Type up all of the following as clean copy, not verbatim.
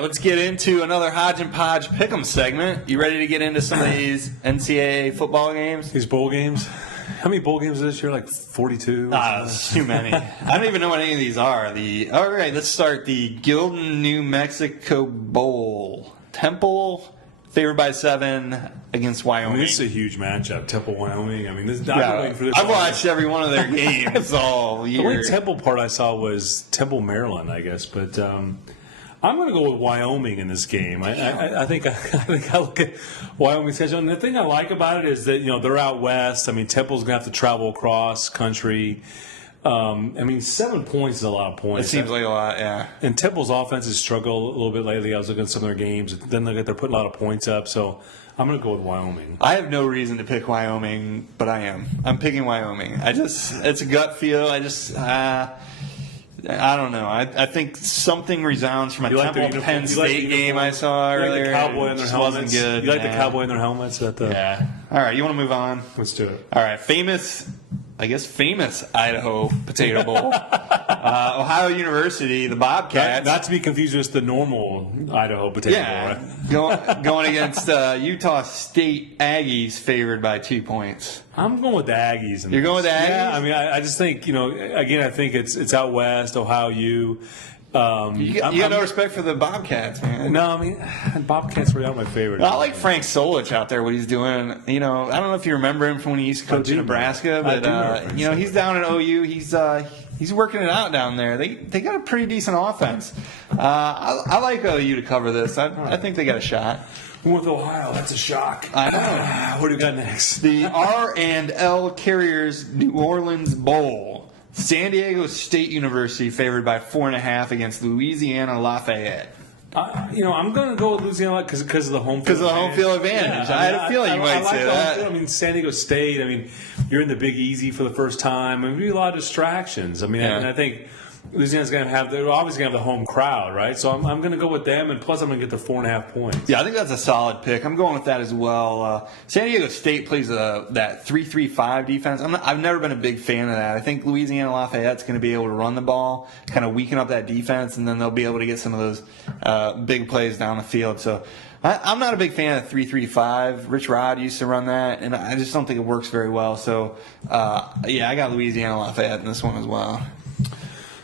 let's get into another Hodge and Podge Pick'em segment. You ready to get into some of these NCAA football games? These bowl games? How many bowl games this year? Like 42? Too many. I don't even know what any of these are. All right, let's start the Gildan, New Mexico Bowl. Temple favored by 7 against Wyoming. I mean, this is a huge matchup. Temple, Wyoming. I mean, I've been waiting for this. I've watched every one of their games all year. The only Temple part I saw was Temple, Maryland, I guess. But I'm going to go with Wyoming in this game. I think I look at Wyoming's schedule, and the thing I like about it is that they're out west. I mean, Temple's going to have to travel across country. I mean, 7 points is a lot of points. It seems like a lot, yeah. And Temple's offense has struggled a little bit lately. I was looking at some of their games. Then they're putting a lot of points up. So I'm going to go with Wyoming. I have no reason to pick Wyoming, but I am. I'm picking Wyoming. It's a gut feel. I don't know. I think something resounds from a Temple Penn State game I saw earlier. The Cowboy in their helmets. Wasn't good. You like the Cowboy in their helmets? Yeah. All right, you want to move on? Let's do it. All right, famous Idaho Potato Bowl. Ohio University, the Bobcats. Not to be confused with the normal Idaho Potato Bowl, right? Going against Utah State Aggies, favored by 2 points. I'm going with the Aggies. You're going with the Aggies? Yeah, I mean, I just think, again, I think it's out west, Ohio U. You got no respect for the Bobcats, man. No, I mean, Bobcats were not my favorite. I like Frank Solich out there, what he's doing. I don't know if you remember him from when he used to coach in Nebraska, but he's down at OU. He's working it out down there. They got a pretty decent offense. I like OU to cover this. I think they got a shot. With Ohio, that's a shock. I know. What do we got next? The R&L Carriers New Orleans Bowl. San Diego State University favored by 4.5 against Louisiana Lafayette. I'm going to go with Louisiana because of the home field. Because of the home field advantage. Yeah, I had a feeling you might say that. I mean, San Diego State. I mean, you're in the Big Easy for the first time. I mean, there'll be a lot of distractions. I mean, and I think Louisiana's going to have. They're obviously going to have the home crowd, right? So I'm going to go with them, and plus I'm going to get the 4.5 points. Yeah, I think that's a solid pick. I'm going with that as well. San Diego State plays that 3-3-5 defense. I've never been a big fan of that. I think Louisiana Lafayette's going to be able to run the ball, kind of weaken up that defense, and then they'll be able to get some of those big plays down the field. So I'm not a big fan of 3-3-5. Rich Rod used to run that, and I just don't think it works very well. So, I got Louisiana Lafayette in this one as well.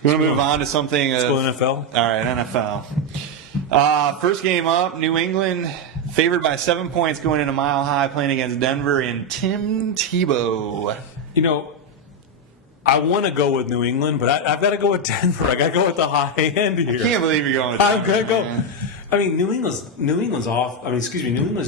You want to move on to something? Let's go NFL. All right, NFL. First game up, New England favored by 7 points going into Mile High, playing against Denver and Tim Tebow. I want to go with New England, but I've got to go with Denver. I got to go with the high end here. I can't believe you're going with Denver. I'm going to go. Man. I mean, New England's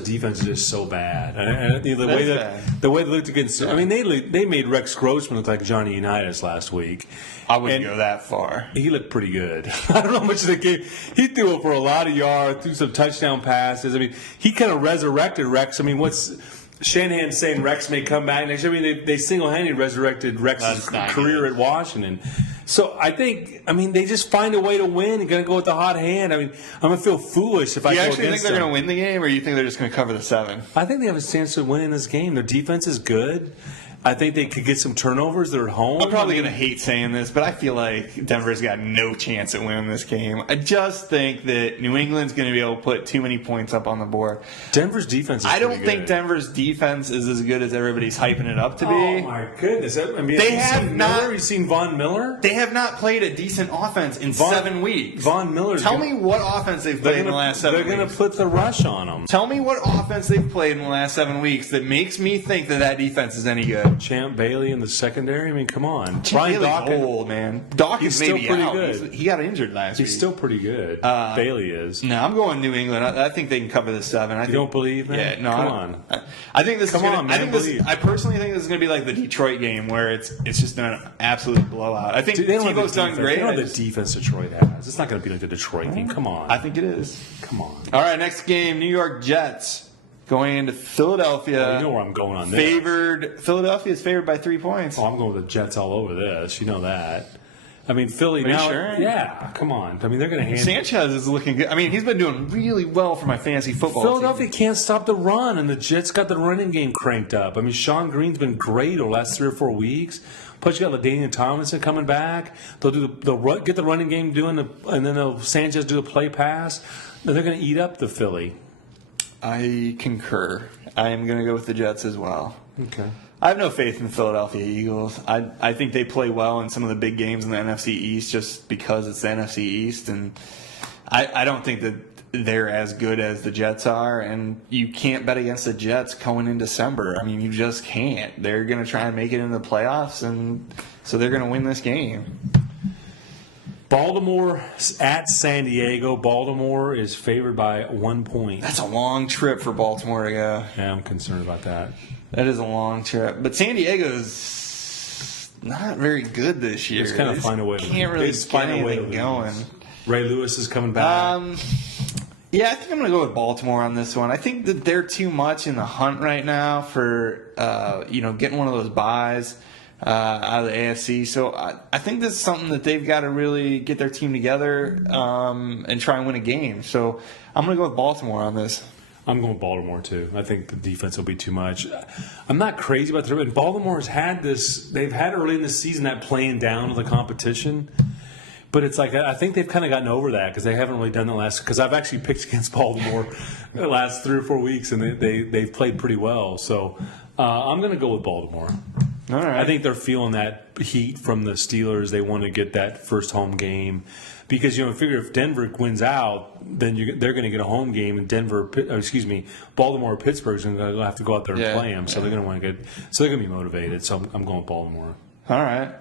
defense is just so bad. And the way they looked against, I mean, they made Rex Grossman look like Johnny Unitas last week. I wouldn't go that far. He looked pretty good. I don't know how much of the game. He threw it for a lot of yards, threw some touchdown passes. I mean, he kind of resurrected Rex. I mean, what's Shanahan saying Rex may come back next year? I mean, they single-handedly resurrected Rex's career at Washington. So I think, they just find a way to win and going to go with the hot hand. I mean, I'm going to feel foolish if I go against them. You actually think they're going to win the game, or you think they're just going to cover the 7? I think they have a chance to win in this game. Their defense is good. I think they could get some turnovers. They're at home. I'm probably going to hate saying this, but I feel like Denver's got no chance at winning this game. I just think that New England's going to be able to put too many points up on the board. Denver's defense is I don't think Denver's defense is as good as everybody's hyping it up to be. Oh, my goodness. I mean, have you seen Von Miller? They have not played a decent offense in 7 weeks. Von Miller's Tell me what offense they've played in the last 7 weeks. They're going to put the rush on them. Tell me what offense they've played in the last 7 weeks that makes me think that defense is any good. Champ Bailey in the secondary? I mean, come on. Brian Dawkins old, man. Dawkins still pretty out. good. He got injured last week. He's still pretty good. Bailey is. No, I'm going New England. I think they can cover the 7. You don't believe, man? Yeah, no. Come on. I think this Come is gonna, on, man. I personally think this is going to be like the Detroit game where it's just an absolute blowout. I think Tebow's done great. They don't have the defense Detroit has. It's not going to be like the Detroit game. Come on. I think it is. Come on. All right, next game, New York Jets. Going into Philadelphia. You know where I'm going on this. Philadelphia is favored by 3 points. Oh, I'm going with the Jets all over this. You know that. I mean, Philly Are you now. sure? Yeah, come on. I mean, they're going to hand. Sanchez is looking good. I mean, he's been doing really well for my fantasy football Philadelphia team. can't stop the run, and the Jets got the running game cranked up. I mean, Sean Green's been great over the last 3 or 4 weeks. Plus, you got LaDainian Tomlinson coming back. They'll get the running game doing, and then they'll Sanchez do a play pass. And they're going to eat up the Philly. I concur. I am going to go with the Jets as well. Okay. I have no faith in the Philadelphia Eagles. I think they play well in some of the big games in the NFC East just because it's the NFC East, and I don't think that they're as good as the Jets are, and you can't bet against the Jets going in December. I mean, you just can't. They're going to try and make it into the playoffs, and so they're going to win this game. Baltimore at San Diego. Baltimore is favored by 1 point. That's a long trip for Baltimore to go. Yeah, I'm concerned about that. That is a long trip. But San Diego's not very good this year. Just kind of find a way to can't really find a way to going. Ray Lewis is coming back. Yeah, I think I'm going to go with Baltimore on this one. I think that they're too much in the hunt right now for getting one of those buys out of the AFC. So I think this is something that they've got to really get their team together and try and win a game. So I'm going to go with Baltimore on this. I'm going with Baltimore, too. I think the defense will be too much. I'm not crazy about the – Baltimore's had this – they've had early in the season that playing down of the competition. But it's like I think they've kind of gotten over that because they haven't really done the last – because I've actually picked against Baltimore the last 3 or 4 weeks, and they've played pretty well. So I'm going to go with Baltimore. All right. I think they're feeling that heat from the Steelers. They want to get that first home game. Because, figure if Denver wins out, then they're going to get a home game, and Baltimore or Pittsburgh's going to have to go out there and play them. So they're going to want to they're going to be motivated. So I'm going with Baltimore. All right.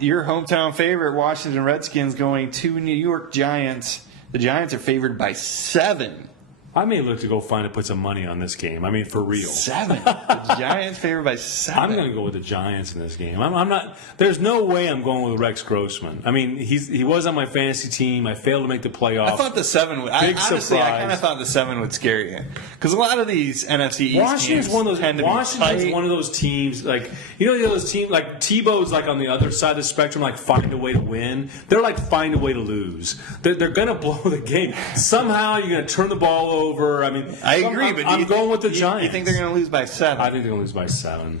Your hometown favorite, Washington Redskins, going to New York Giants. The Giants are favored by 7. I may look to go put some money on this game. I mean, for real. 7. The Giants favored by 7. I'm going to go with the Giants in this game. I'm not. There's no way I'm going with Rex Grossman. I mean, he was on my fantasy team. I failed to make the playoffs. I thought the 7 would. Honestly, I kind of thought the 7 would scare you because a lot of these NFC East Washington's teams one of those. tend to be Washington's tight. one of those teams like those teams like Tebow's like on the other side of the spectrum, like find a way to win. They're like find a way to lose. They're going to blow the game somehow. You're going to turn the ball over. I mean. I agree, but I'm going with the Giants. You think they're going to lose by 7? I think they're going to lose by 7.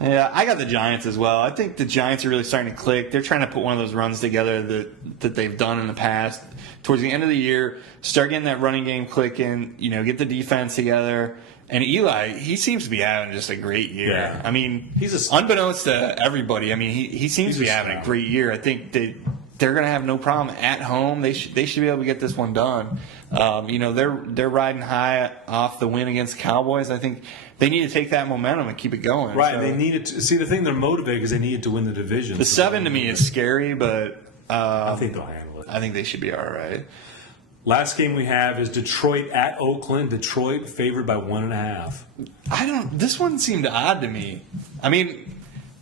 Yeah, I got the Giants as well. I think the Giants are really starting to click. They're trying to put one of those runs together that they've done in the past. Towards the end of the year, start getting that running game clicking, get the defense together. And Eli, he seems to be having just a great year. Yeah. I mean, unbeknownst to everybody, I mean, he seems to be having a great year. I think they're going to have no problem at home. They should be able to get this one done. They're riding high off the win against Cowboys. I think they need to take that momentum and keep it going. Right. So, They needed to see the thing. They're motivated because they needed to win the division. the 7 to me is scary, but I think they'll handle it. I think they should be all right. Last game we have is Detroit at Oakland. Detroit favored by 1.5. This one seemed odd to me. I mean,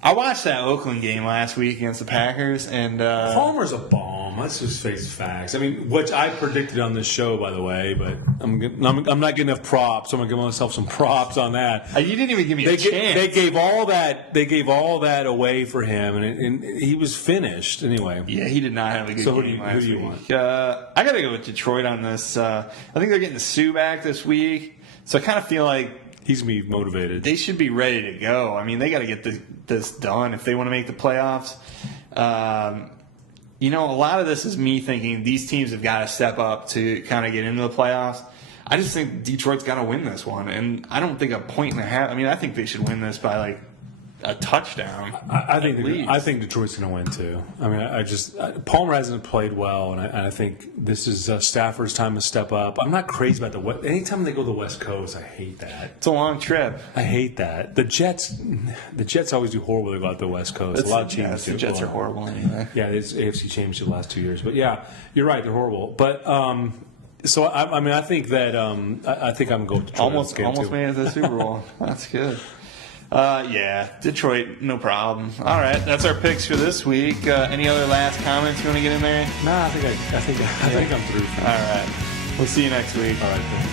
I watched that Oakland game last week against the Packers, and Palmer's a bomb. Let's just face facts. I mean, which I predicted on this show, by the way, but I'm not getting enough props. So I'm gonna give myself some props on that. You didn't even give me a chance. They gave all that away for him, and he was finished anyway. Yeah, he did not have a good game last week. Who do you want? I got to go with Detroit on this. I think they're getting the Sue back this week, so I kind of feel like he's going to be motivated. They should be ready to go. I mean, they got to get this done if they want to make the playoffs. A lot of this is me thinking these teams have got to step up to kind of get into the playoffs. I just think Detroit's got to win this one, and I don't think a point and a half. I mean, I think they should win this by like a touchdown. I think Detroit's going to win too. I mean, Palmer hasn't played well, and I think this is Stafford's time to step up. I'm not crazy about the West. Anytime they go to the West Coast, I hate that. It's a long trip. I hate that. The Jets always do horrible when they go out to the West Coast. A lot of teams do. The Jets are horrible anyway. Yeah, it's AFC Championship the last 2 years, but yeah, you're right. They're horrible, but. So I think that I think I'm going to Detroit. Almost made it to the Super Bowl. That's good. Detroit, no problem. All right, that's our picks for this week. Any other last comments you want to get in there? Nah, I think I'm through. All right, we'll see you next week. All right. Then.